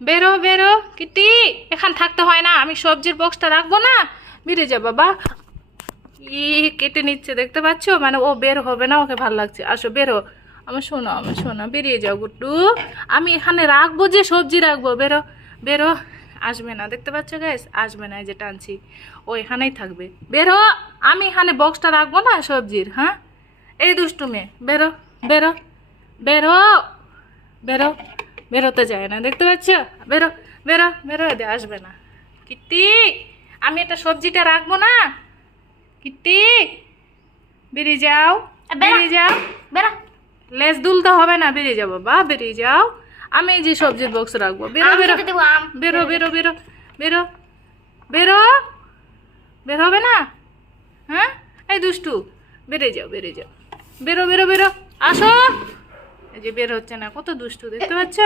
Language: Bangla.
বেরো বেরো কিটি, এখান থাকতে হয় না, আমি সবজির বক্সটা রাখবো না, বেরিয়ে যা বাবা। কেটে নিচ্ছে দেখতে পাচ্ছ, মানে ও বের হবে না, ওকে ভালো লাগছে। আসো বেরো, আমার শোনো, বেরিয়ে যাও গুড্ডু। আমি এখানে রাখবো, যে সবজি রাখবো, বেরো বেরো। আসবে না দেখতে পাচ্ছ গাইস, আসবে না, এই যে টানছি, ও এখানেই থাকবে। বেরো, আমি এখানে বক্সটা রাখবো না সবজির, হ্যাঁ? এই দুষ্টু মেয়ে, বেরো বেরো বেরো বেরো। বেরোতে যায় না দেখতে পাচ্ছ, বেরো বেরো বেরো, এদের আসবে না। কিট্টি, আমি এটা সবজিটা রাখবো না, কিট্টি বেরিয়ে যাও, বেরিয়ে যাও। বেরো। লেজ দুলতে হবে না, বেরিয়ে যাও বাবা, বেরিয়ে যাও। আমি এই যে সবজির বক্স রাখবো, বেরো আম বেরো খেতে দেবো, আম। বেরো বেরো বেরো বেরো বেরো। বের হবে না, হ্যাঁ? এই দুষ্টু, বেরিয়ে যাও বেরিয়ে যাও, বেরো বেরো বেরো, আসো। এই যে বের হচ্ছে না, কত দুষ্টু দেখতে পাচ্ছ।